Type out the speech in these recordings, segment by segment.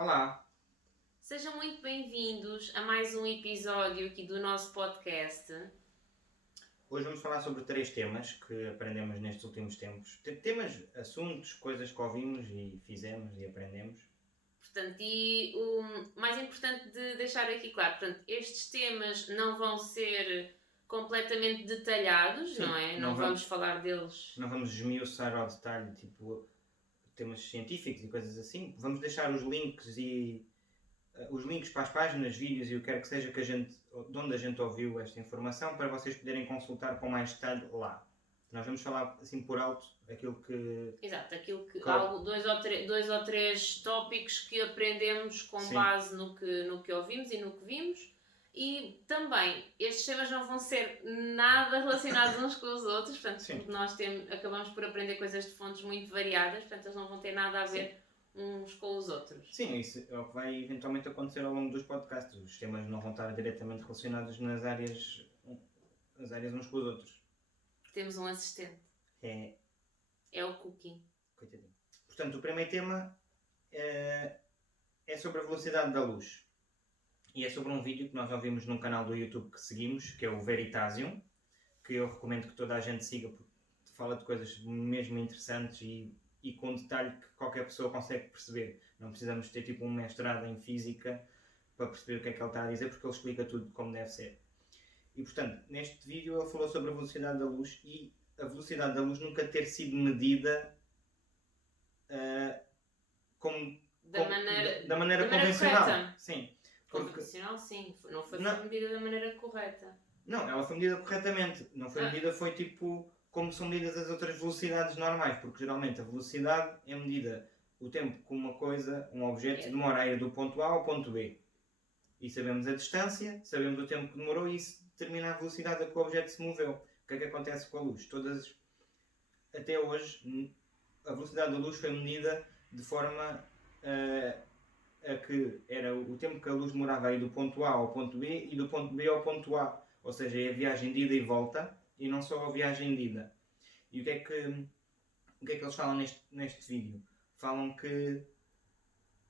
Olá! Sejam muito bem-vindos a mais um episódio aqui do nosso podcast. Hoje vamos falar sobre 3 temas que aprendemos nestes últimos tempos. Temas, assuntos, coisas que ouvimos e fizemos e aprendemos. Portanto, e o mais importante de deixar aqui claro, portanto, estes temas não vão ser completamente detalhados, Sim, não é? não Não vamos- vamos falar deles. Não vamos esmiuçar ao detalhe, tipo, temas científicos e coisas assim. Vamos deixar os links os links para as páginas, vídeos e o que quer que seja de onde a gente ouviu esta informação para vocês poderem consultar com mais detalhe lá. Nós vamos falar assim por alto aquilo que... Exato, aquilo que Claro. dois ou três tópicos que aprendemos com Sim. base no que ouvimos e no que vimos. E também, estes temas não vão ser nada relacionados uns com os outros, portanto, Sim. porque nós acabamos por aprender coisas de fontes muito variadas, portanto, eles não vão ter nada a ver uns com os outros. Sim, isso é o que vai eventualmente acontecer ao longo dos podcasts. Os temas não vão estar diretamente relacionados nas áreas uns com os outros. Temos um assistente. É o Cookie. Coitadinho. Portanto, o primeiro tema é sobre a velocidade da luz. E é sobre um vídeo que nós ouvimos num canal do YouTube que seguimos, que é o Veritasium, que eu recomendo que toda a gente siga porque fala de coisas mesmo interessantes e com detalhe que qualquer pessoa consegue perceber. Não precisamos ter tipo um mestrado em física para perceber o que é que ele está a dizer, porque ele explica tudo como deve ser. E portanto, neste vídeo ele falou sobre a velocidade da luz e a velocidade da luz nunca ter sido medida da maneira convencional. Correta. Sim. Convencional, sim. Não foi medida da maneira correta. Não, ela foi medida corretamente. Não foi medida, foi tipo como são medidas as outras velocidades normais, porque geralmente a velocidade é medida o tempo que um objeto demora a ir do ponto A ao ponto B. E sabemos a distância, sabemos o tempo que demorou e isso determina a velocidade a que o objeto se moveu. O que é que acontece com a luz? Até hoje, a velocidade da luz foi medida de forma a que era o tempo que a luz demorava a ir do ponto A ao ponto B e do ponto B ao ponto A. Ou seja, é a viagem de ida e volta e não só a viagem de ida. E o que é que eles falam neste vídeo? Falam que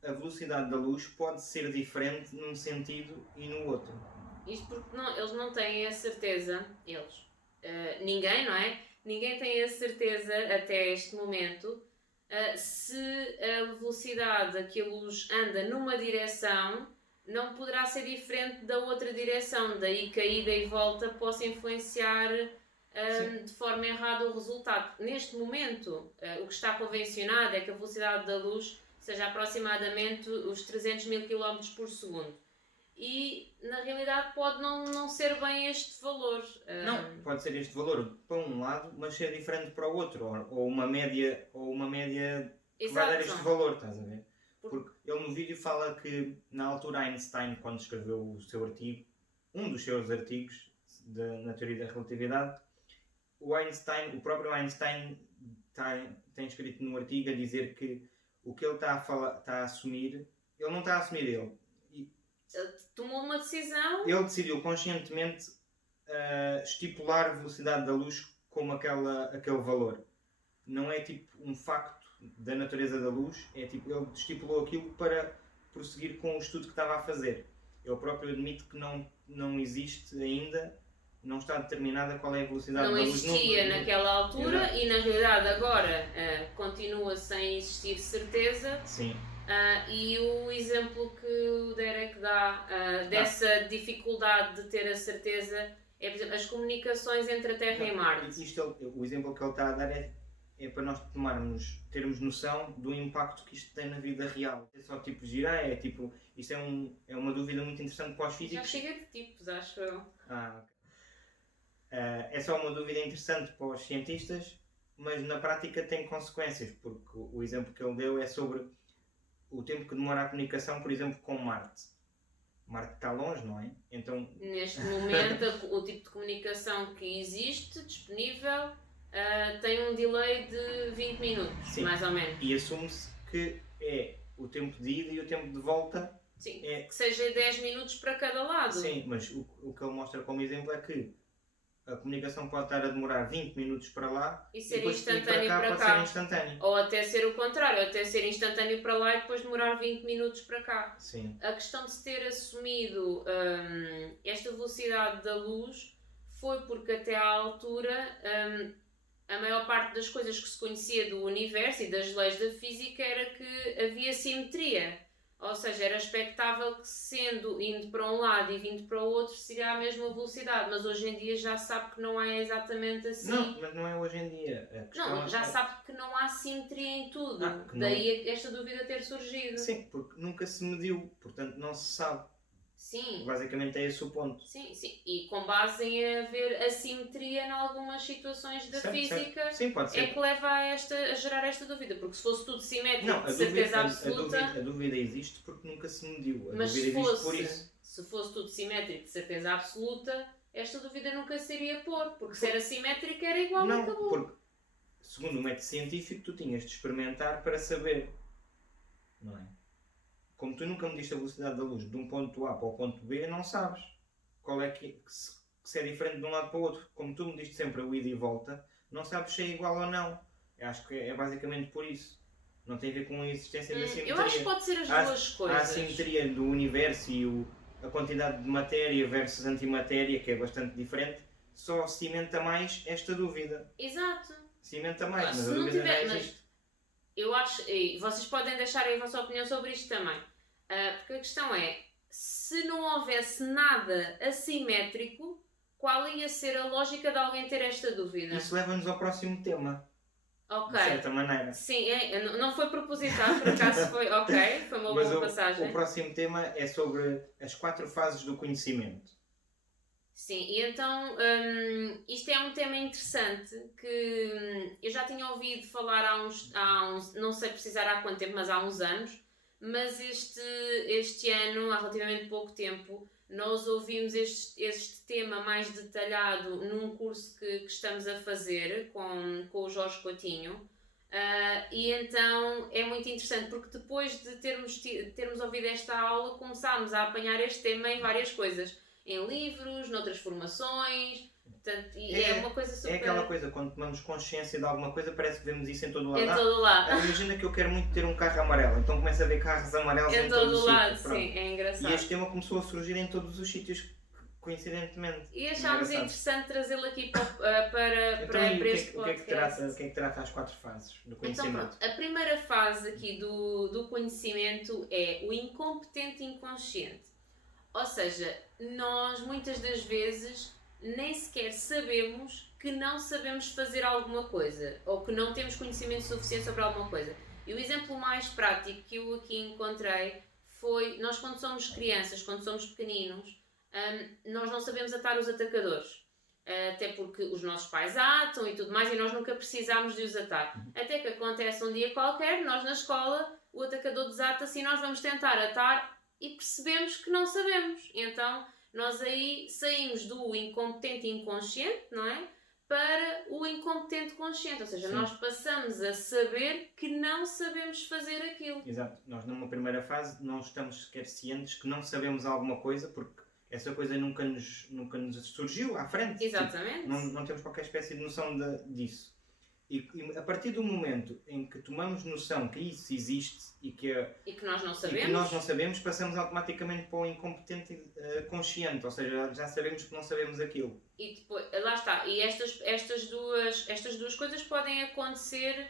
a velocidade da luz pode ser diferente num sentido e no outro. Isto porque eles não têm a certeza, ninguém, não é? Ninguém tem a certeza até este momento se a velocidade a que a luz anda numa direção não poderá ser diferente da outra direção, daí que a ida e volta possa influenciar de forma errada o resultado. Neste momento, o que está convencionado é que a velocidade da luz seja aproximadamente os 300 mil km por segundo. E, na realidade, pode não ser bem este valor. Não, pode ser este valor para um lado, mas ser diferente para o outro. Ou uma média que vai dar este valor, estás a ver? Porque ele no vídeo fala que, na altura, Einstein, quando escreveu o seu artigo, um dos seus artigos na teoria da relatividade, o próprio Einstein tem escrito no artigo a dizer que o que ele está a assumir, ele não está a assumir ele tomou uma decisão. Ele decidiu conscientemente estipular a velocidade da luz como aquele valor. Não é tipo um facto da natureza da luz, é tipo ele estipulou aquilo para prosseguir com o estudo que estava a fazer. Ele próprio admite que não existe ainda, não está determinada qual é a velocidade da luz. Não existia naquela altura. E na realidade agora continua sem existir certeza. Sim. E o exemplo que o Derek dá dessa dificuldade de ter a certeza é, por exemplo, as comunicações entre a Terra e Marte. O exemplo que ele está a dar é para nós termos noção do impacto que isto tem na vida real. É só tipo girar, isto é uma dúvida muito interessante para os físicos. Já chega de tipos, acho eu. É só uma dúvida interessante para os cientistas, mas na prática tem consequências, porque o exemplo que ele deu é sobre o tempo que demora a comunicação, por exemplo, com Marte. Marte está longe, não é? Então... Neste momento, o tipo de comunicação que existe, disponível, tem um delay de 20 minutos, sim, mais ou menos. E assume-se que é o tempo de ida e o tempo de volta. Sim, que seja 10 minutos para cada lado. Sim, mas o que ele mostra como exemplo é que a comunicação pode estar a demorar 20 minutos para lá E ser depois ir instantâneo para cá para pode cá. ser instantâneo. Ou até ser o contrário, até ser instantâneo para lá e depois demorar 20 minutos para cá. Sim. A questão de se ter assumido esta velocidade da luz foi porque até à altura a maior parte das coisas que se conhecia do universo e das leis da física era que havia simetria. Ou seja, era expectável que indo para um lado e vindo para o outro seria a mesma velocidade, mas hoje em dia já sabe que não é exatamente assim. Não, mas não é hoje em dia. Não, já sabe que não há simetria em tudo. que Daí esta dúvida ter surgido. Sim, porque nunca se mediu, portanto não se sabe. Sim. Basicamente é esse o ponto. Sim, sim. E com base em haver assimetria em algumas situações da física, Sim, pode ser. é que leva a gerar esta dúvida. Porque se fosse tudo simétrico, Não, de certeza absoluta... a dúvida existe porque nunca se mediu. Mas dúvida existe por isso. se fosse tudo simétrico, de certeza absoluta, esta dúvida nunca seria pôr. Porque se era simétrico, era igual e acabou. Porque, segundo o método científico, tu tinhas de experimentar para saber. Não é? Como tu nunca mediste a velocidade da luz de um ponto A para o ponto B, não sabes qual é se é diferente de um lado para o outro. Como tu mediste sempre o ida e volta, não sabes se é igual ou não. Eu acho que é basicamente por isso. Não tem a ver com a existência da simetria. Eu acho que pode ser as duas coisas. Há a simetria do universo e a quantidade de matéria versus antimatéria, que é bastante diferente, só cimenta mais esta dúvida. Exato. Cimenta mais, mas a dúvida não existe. Eu acho, e vocês podem deixar aí a vossa opinião sobre isto também, porque a questão é, se não houvesse nada assimétrico, qual ia ser a lógica de alguém ter esta dúvida? Isso leva-nos ao próximo tema, de certa maneira. Sim, não foi propositado, por acaso foi uma boa passagem. O próximo tema é sobre as 4 fases do conhecimento. Sim, e então isto é um tema interessante que eu já tinha ouvido falar há uns, não sei precisar há quanto tempo, mas há uns anos, mas este ano, há relativamente pouco tempo, nós ouvimos este tema mais detalhado num curso que estamos a fazer com o Jorge Coutinho. E então é muito interessante porque depois de termos ouvido esta aula começámos a apanhar este tema em várias coisas. Em livros, noutras formações, portanto, é uma coisa super... É aquela coisa, quando tomamos consciência de alguma coisa, parece que vemos isso em todo lado. Em todo lado. Imagina que eu quero muito ter um carro amarelo, então começo a ver carros amarelos em todo o lado. Sítio, sim, é engraçado. E este tema começou a surgir em todos os sítios, coincidentemente. E achámos interessante trazê-lo aqui para este podcast. O que é que trata as 4 fases do conhecimento? Então pronto, a primeira fase aqui do conhecimento é o incompetente inconsciente. Ou seja, nós muitas das vezes nem sequer sabemos que não sabemos fazer alguma coisa ou que não temos conhecimento suficiente sobre alguma coisa. E o exemplo mais prático que eu aqui encontrei foi, nós quando somos crianças, quando somos pequeninos, nós não sabemos atar os atacadores. Até porque os nossos pais atam e tudo mais e nós nunca precisámos de os atar. Até que acontece um dia qualquer, nós na escola, o atacador desata-se e nós vamos tentar atar e percebemos que não sabemos. Então, nós aí saímos do incompetente inconsciente, não é? Para o incompetente consciente. Ou seja, Sim. Nós passamos a saber que não sabemos fazer aquilo. Exato. Nós numa primeira fase não estamos sequer cientes que não sabemos alguma coisa porque essa coisa nunca nos surgiu à frente. Exatamente. Tipo, não temos qualquer espécie de noção disso. E a partir do momento em que tomamos noção que isso existe e que nós não sabemos, passamos automaticamente para o incompetente consciente, ou seja, já sabemos que não sabemos aquilo. E depois, lá está, e estas duas coisas podem acontecer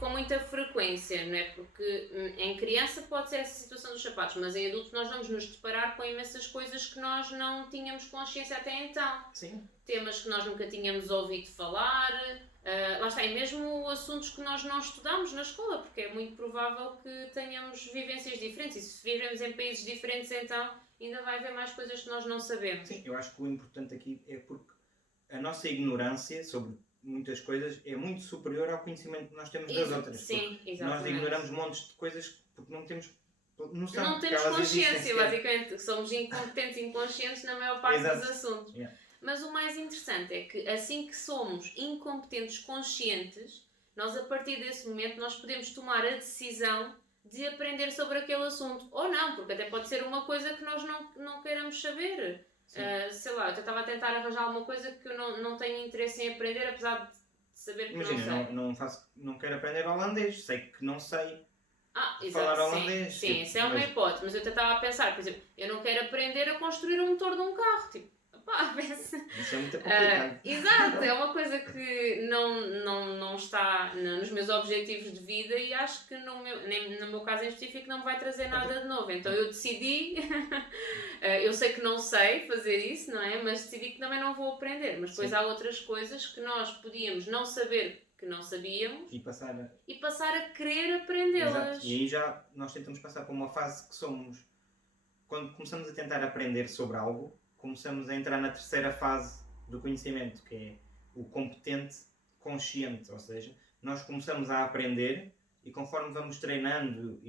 com muita frequência, não é? Porque em criança pode ser essa situação dos sapatos, mas em adulto nós vamos nos deparar com imensas coisas que nós não tínhamos consciência até então. Sim. Temas que nós nunca tínhamos ouvido falar, lá está, e mesmo assuntos que nós não estudamos na escola, porque é muito provável que tenhamos vivências diferentes, e se vivemos em países diferentes então ainda vai haver mais coisas que nós não sabemos. Sim, eu acho que o importante aqui é porque a nossa ignorância sobre muitas coisas é muito superior ao conhecimento que nós temos das outras. Sim, exatamente. Nós ignoramos montes de coisas porque não temos noção. Não temos consciência, basicamente. Somos incompetentes inconscientes na maior parte dos assuntos. Yeah. Mas o mais interessante é que assim que somos incompetentes conscientes, nós a partir desse momento nós podemos tomar a decisão de aprender sobre aquele assunto. Ou não, porque até pode ser uma coisa que nós não queiramos saber. sei lá, eu estava a tentar arranjar alguma coisa que eu não tenho interesse em aprender, apesar de saber que Imagina, não sei. não quero aprender holandês, sei que não sei falar Exato, holandês. sim, Tipo, isso é uma hipótese, mas eu estava a pensar, por exemplo, eu não quero aprender a construir um motor de um carro, tipo, pá, pensa. Isso é muito complicado. Exato, é uma coisa que não está nos meus objetivos de vida e acho que nem no meu caso em específico não me vai trazer nada de novo. Então eu decidi, eu sei que não sei fazer isso, não é? Mas decidi que também não vou aprender. Mas depois há outras coisas que nós podíamos não saber que não sabíamos e passar a querer aprendê-las. Exato. E aí já nós tentamos passar por uma fase que somos, quando começamos a tentar aprender sobre algo, começamos a entrar na terceira fase do conhecimento, que é o competente consciente, ou seja, nós começamos a aprender e conforme vamos treinando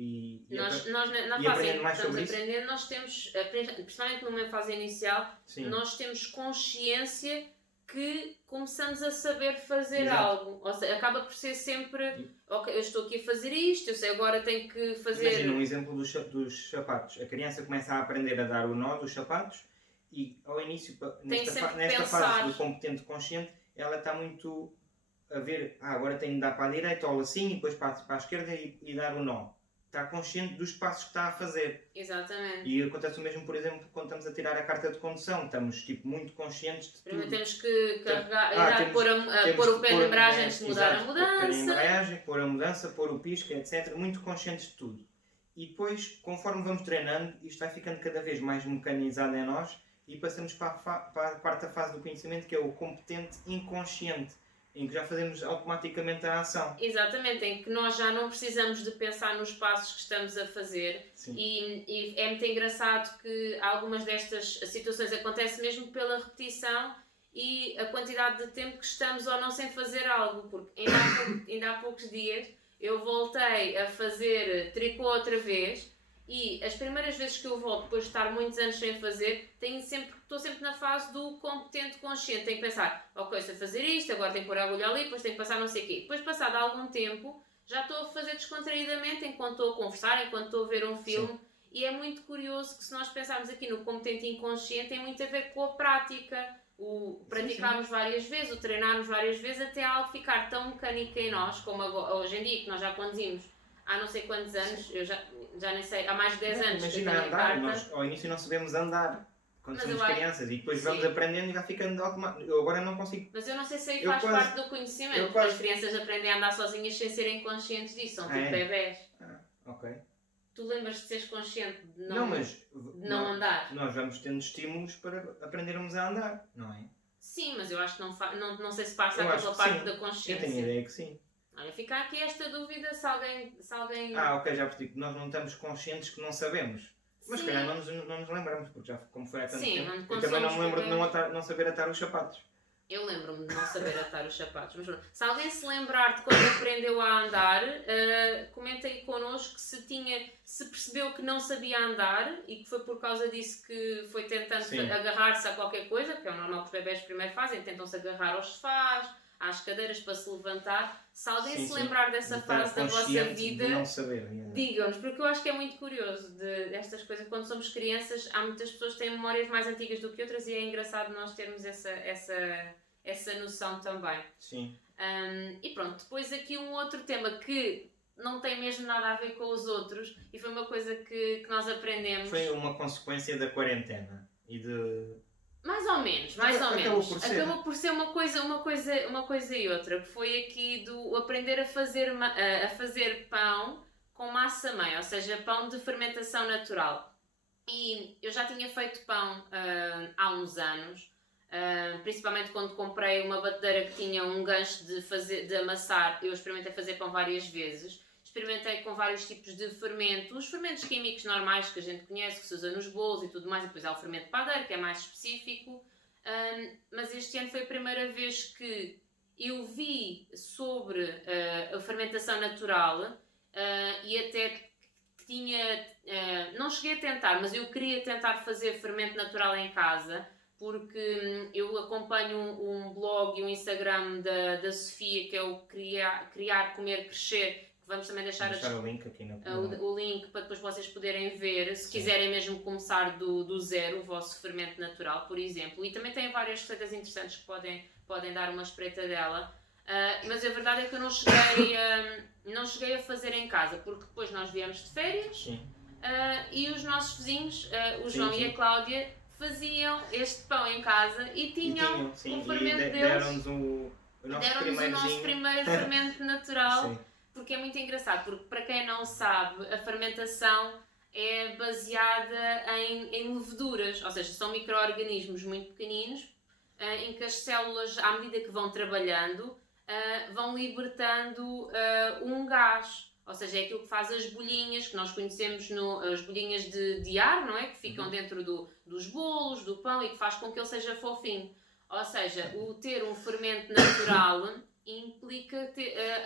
nós na fase aprendendo em que mais estamos sobre a isso, aprender, nós temos, principalmente numa fase inicial, nós temos consciência que começamos a saber fazer algo. Ou seja, acaba por ser sempre, ok, eu estou aqui a fazer isto, eu sei agora tenho que fazer... Imagina um exemplo dos sapatos. A criança começa a aprender a dar o nó dos sapatos e ao início, nesta fase do competente consciente, ela está muito a ver, agora tenho de dar para a direita ou assim e depois para a esquerda e dar o nó. Está consciente dos passos que está a fazer. Exatamente. E acontece o mesmo, por exemplo, quando estamos a tirar a carta de condução. Estamos tipo, muito conscientes de Primeiro tudo. temos que carregar, pôr o pé na embreagem antes de mudar a mudança. Pôr a embreagem, pôr a mudança, pôr o pisca, etc. Muito conscientes de tudo. E depois, conforme vamos treinando, isto vai ficando cada vez mais mecanizado em nós e passamos para a quarta fase do conhecimento, que é o competente inconsciente, em que já fazemos automaticamente a ação. Exatamente, em que nós já não precisamos de pensar nos passos que estamos a fazer. E é muito engraçado que algumas destas situações acontecem mesmo pela repetição e a quantidade de tempo que estamos ou não sem fazer algo, porque ainda há poucos dias eu voltei a fazer tricô outra vez. E as primeiras vezes que eu volto, depois de estar muitos anos sem fazer, estou sempre na fase do competente consciente. Tenho que pensar, ok, sei fazer isto, agora tenho que pôr a agulha ali, depois tenho que passar não sei o quê. Depois, passado algum tempo, já estou a fazer descontraídamente enquanto estou a conversar, enquanto estou a ver um filme. Sim. E é muito curioso que se nós pensarmos aqui no competente inconsciente, tem muito a ver com a prática. O praticarmos várias vezes, o treinarmos várias vezes, até algo ficar tão mecânico em nós, como hoje em dia, que nós já conduzimos há não sei quantos anos, eu já nem sei, há mais de 10 anos que eu tenho a carta. Nós ao início não sabemos andar quando somos crianças e depois vamos aprendendo e vai ficando automático. Eu agora não consigo. Mas eu não sei se aí faz parte do conhecimento, porque as crianças aprendem a andar sozinhas sem serem conscientes disso, são tipo bebés. Ok. Tu lembras de seres consciente de não andar? Nós vamos tendo estímulos para aprendermos a andar, não é? Sim, mas eu acho que não sei se passa aquela parte da consciência. Eu tenho a ideia que sim. Olha, fica aqui esta dúvida se alguém... ok, já percebi que nós não estamos conscientes que não sabemos. Mas se calhar não nos lembramos, porque já como foi há tanto tempo. Eu também não me lembro de não saber atar os sapatos. Eu lembro-me de não saber atar os sapatos. Mas se alguém se lembrar de quando aprendeu a andar, comenta aí connosco se percebeu que não sabia andar e que foi por causa disso que foi tentando agarrar-se a qualquer coisa, que é o normal que os bebés primeiro fazem, tentam-se agarrar aos sofás, às cadeiras para se levantar. Se alguém se lembrar dessa fase da vossa vida, digam-nos, porque eu acho que é muito curioso destas coisas. Quando somos crianças, há muitas pessoas que têm memórias mais antigas do que outras e é engraçado nós termos essa noção também. Sim. E pronto, depois aqui um outro tema que não tem mesmo nada a ver com os outros e foi uma coisa que nós aprendemos. Foi uma consequência da quarentena e de... Mais ou menos. Acabou por ser uma coisa e outra, que foi aqui do aprender a fazer pão com massa mãe, ou seja, pão de fermentação natural. E eu já tinha feito pão há uns anos, principalmente quando comprei uma batedeira que tinha um gancho de amassar. Eu experimentei fazer pão várias vezes. Experimentei com vários tipos de fermentos, os fermentos químicos normais que a gente conhece, que se usa nos bolos e tudo mais, e depois há o fermento padeiro, que é mais específico, mas este ano foi a primeira vez que eu vi sobre a fermentação natural e até não cheguei a tentar, mas eu queria tentar fazer fermento natural em casa, porque eu acompanho um blog e um Instagram da Sofia, que é o Criar, Comer, Crescer, vamos também deixar o link aqui o link para depois vocês poderem ver, se quiserem mesmo começar do zero o vosso fermento natural, por exemplo. E também tem várias receitas interessantes que podem dar uma espreita dela. Mas a verdade é que eu não cheguei a fazer em casa, porque depois nós viemos de férias e os nossos vizinhos, o João e a Cláudia, faziam este pão em casa e tinham o fermento deles. Deram-nos o nosso primeiro fermento natural, porque é muito engraçado, porque para quem não sabe, a fermentação é baseada em leveduras, ou seja, são micro-organismos muito pequeninos, em que as células, à medida que vão trabalhando, vão libertando um gás, ou seja, é aquilo que faz as bolhinhas que nós conhecemos, as bolhinhas de ar, não é? Que ficam dentro dos bolos, do pão e que faz com que ele seja fofinho. Ou seja, o ter um fermento natural implica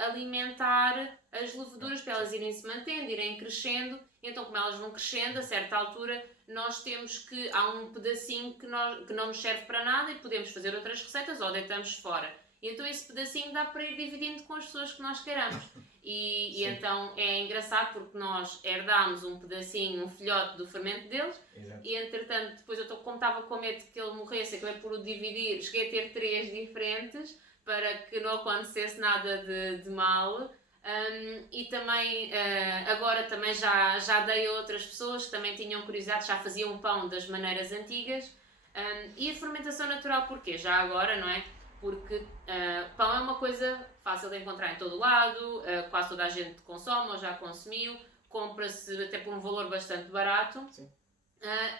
alimentar as leveduras para elas irem se mantendo, irem crescendo. Então, como elas vão crescendo, a certa altura nós temos que há um pedacinho que não nos serve para nada e podemos fazer outras receitas ou deitamos fora. E então esse pedacinho dá para ir dividindo com as pessoas que nós queiramos. E então é engraçado porque nós herdámos um pedacinho, um filhote do fermento deles. Exato. E entretanto, depois como estava com medo que ele morresse, acabei por o dividir, cheguei a ter 3 diferentes para que não acontecesse nada de mal. E também, agora também já dei a outras pessoas que também tinham curiosidade, já faziam pão das maneiras antigas. E a fermentação natural porquê? Já agora, não é? Porque pão é uma coisa fácil de encontrar em todo lado, quase toda a gente consome ou já consumiu, compra-se até por um valor bastante barato.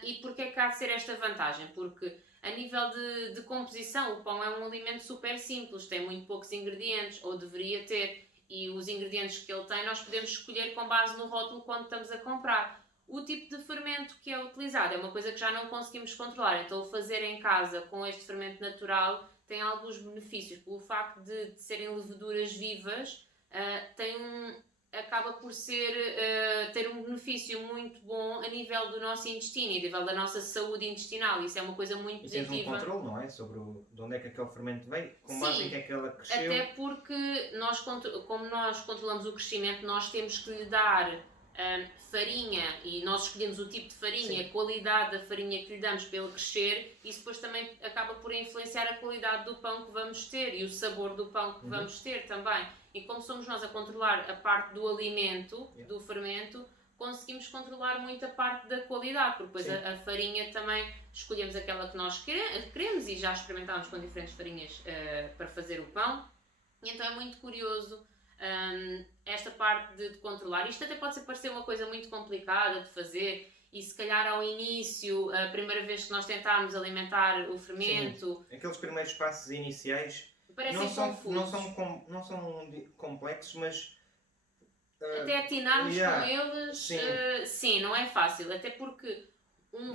E porquê é que há de ser esta vantagem? Porque a nível de composição, o pão é um alimento super simples, tem muito poucos ingredientes, ou deveria ter, e os ingredientes que ele tem nós podemos escolher com base no rótulo quando estamos a comprar. O tipo de fermento que é utilizado é uma coisa que já não conseguimos controlar, então o fazer em casa com este fermento natural tem alguns benefícios, pelo facto de serem leveduras vivas, acaba por ter um benefício muito bom a nível do nosso intestino e a nível da nossa saúde intestinal. Isso é uma coisa muito positiva. E tens um controle, não é? Sobre de onde é que aquele fermento veio, com base em que é que ela cresceu. Até porque como nós controlamos o crescimento, nós temos que lhe dar farinha e nós escolhemos o tipo de farinha, a qualidade da farinha que lhe damos para ele crescer. Isso depois também acaba por influenciar a qualidade do pão que vamos ter e o sabor do pão que vamos ter também. E como somos nós a controlar a parte do alimento, do fermento, conseguimos controlar muito a parte da qualidade, porque depois a farinha também escolhemos aquela que nós queremos e já experimentámos com diferentes farinhas para fazer o pão. E então é muito curioso esta parte de controlar. Isto até pode parecer uma coisa muito complicada de fazer e se calhar ao início, a primeira vez que nós tentámos alimentar o fermento... Sim. Aqueles primeiros passos iniciais parecem confusos. Não são complexos, mas... até atinarmos com eles, sim, não é fácil, até porque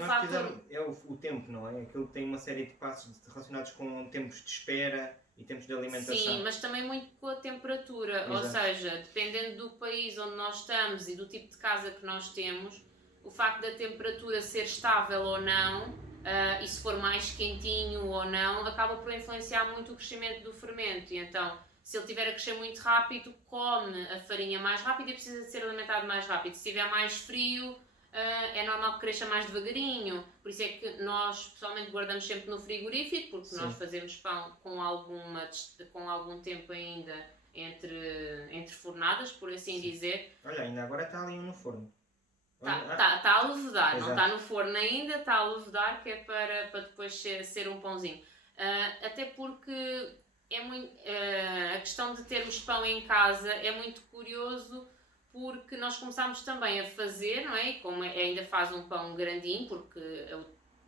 fator... É o tempo, não é? Aquilo tem uma série de passos relacionados com tempos de espera e tempos de alimentação. Sim, mas também muito com a temperatura, ou seja, dependendo do país onde nós estamos e do tipo de casa que nós temos, o facto da temperatura ser estável ou não, e se for mais quentinho ou não, acaba por influenciar muito o crescimento do fermento. E então, se ele estiver a crescer muito rápido, come a farinha mais rápido e precisa de ser alimentado mais rápido. Se estiver mais frio, é normal que cresça mais devagarinho. Por isso é que nós, pessoalmente, guardamos sempre no frigorífico, porque nós fazemos pão com algum tempo ainda entre fornadas, por assim dizer. Olha, ainda agora está ali no forno. Está a levedar, não está no forno ainda, está a levedar, que é para depois ser um pãozinho. Até porque a questão de termos pão em casa é muito curioso, porque nós começámos também a fazer, não é? E como ainda faz um pão grandinho, porque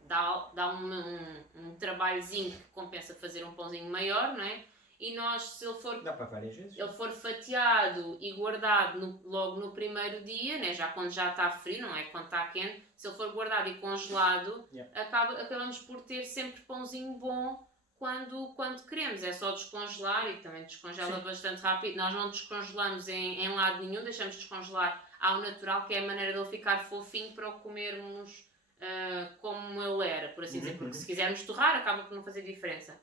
dá um trabalhozinho que compensa fazer um pãozinho maior, não é? E nós, se ele for, dá para várias vezes. Ele for fatiado e guardado logo no primeiro dia, né? Já quando já está frio, não é quando está quente, se ele for guardado e congelado, acabamos por ter sempre pãozinho bom quando queremos. É só descongelar e também descongela bastante rápido. Nós não descongelamos em lado nenhum, deixamos descongelar ao natural, que é a maneira dele ficar fofinho para o comermos como ele era, por assim dizer, porque se quisermos torrar acaba por não fazer diferença.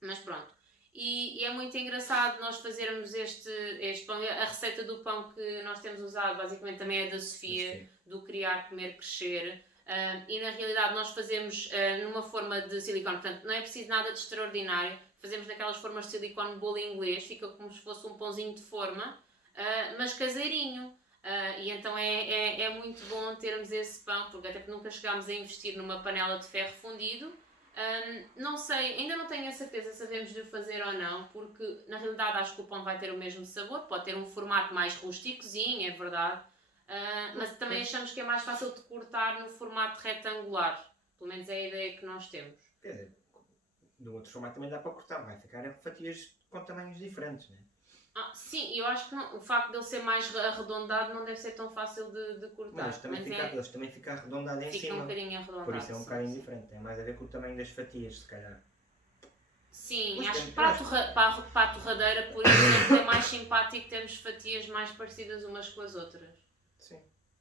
Mas pronto. E é muito engraçado nós fazermos este pão. A receita do pão que nós temos usado basicamente também é da Sofia, do Criar, Comer, Crescer. E na realidade nós fazemos numa forma de silicone, portanto não é preciso nada de extraordinário. Fazemos naquelas formas de silicone bolo inglês, fica como se fosse um pãozinho de forma, mas caseirinho. E então é muito bom termos esse pão, porque até porque nunca chegámos a investir numa panela de ferro fundido. Não sei, ainda não tenho a certeza se devemos de o fazer ou não, porque na realidade acho que o pão vai ter o mesmo sabor, pode ter um formato mais rústicozinho, é verdade, mas também achamos que é mais fácil de cortar no formato retangular, pelo menos é a ideia que nós temos. Quer dizer, do outro formato também dá para cortar, vai ficar em fatias com tamanhos diferentes, não é? Sim, eu acho que o facto de ele ser mais arredondado não deve ser tão fácil de cortar. Mas eles também ficam arredondados em fica cima. Um bocadinho arredondado. Por isso é um bocadinho diferente. Tem mais a ver com o tamanho das fatias, se calhar. Sim, mas acho que para a torradeira, por exemplo, é mais simpático termos fatias mais parecidas umas com as outras. Sim.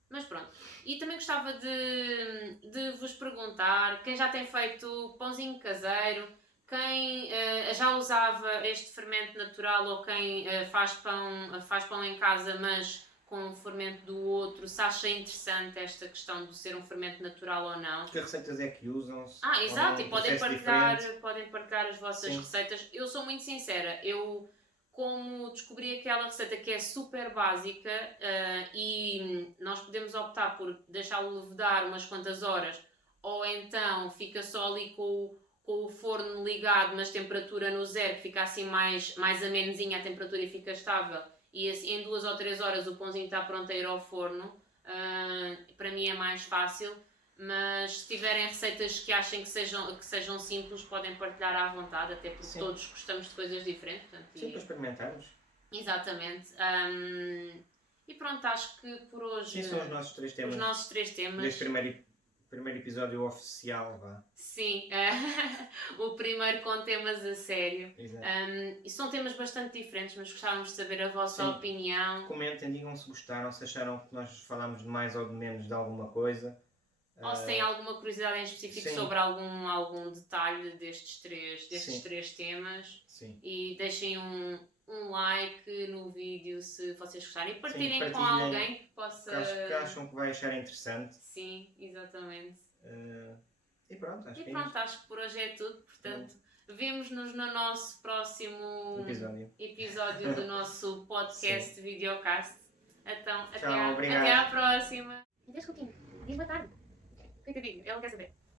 Mas pronto. E também gostava de vos perguntar, quem já tem feito pãozinho caseiro, quem já usava este fermento natural ou quem faz pão em casa, mas com o fermento do outro, se acha interessante esta questão de ser um fermento natural ou não. Que receitas é que usam? Exato, e podem partilhar as vossas receitas. Eu sou muito sincera, como descobri aquela receita que é super básica e nós podemos optar por deixá-lo levedar umas quantas horas ou então fica só ali com o forno ligado, mas temperatura no zero, que fica assim mais amenozinha a temperatura e fica estável. E assim, em 2 ou 3 horas o pãozinho está pronto a ir ao forno. Para mim é mais fácil. Mas se tiverem receitas que achem que sejam simples, podem partilhar à vontade, até porque todos gostamos de coisas diferentes. Portanto, para experimentarmos. Exatamente. E pronto, acho que por hoje... Sim, são os nossos 3 temas. Os nossos 3 temas. Deste primeiro episódio oficial, vá. Sim, o primeiro com temas a sério. Exato. E são temas bastante diferentes, mas gostávamos de saber a vossa opinião. Comentem, digam se gostaram, se acharam que nós falámos de mais ou de menos de alguma coisa. Ou se têm alguma curiosidade em específico sobre algum detalhe destes três temas. Sim. E deixem um like no vídeo se vocês gostarem e partilhem com alguém que possa... Que acham que vai achar interessante. Sim, exatamente. E pronto, acho que por hoje é tudo. Portanto, vemo-nos no nosso próximo episódio do nosso podcast Videocast. Então, tchau, até à próxima. Adeus, Coutinho. Diz boa tarde. Coitadinho, ele quer saber.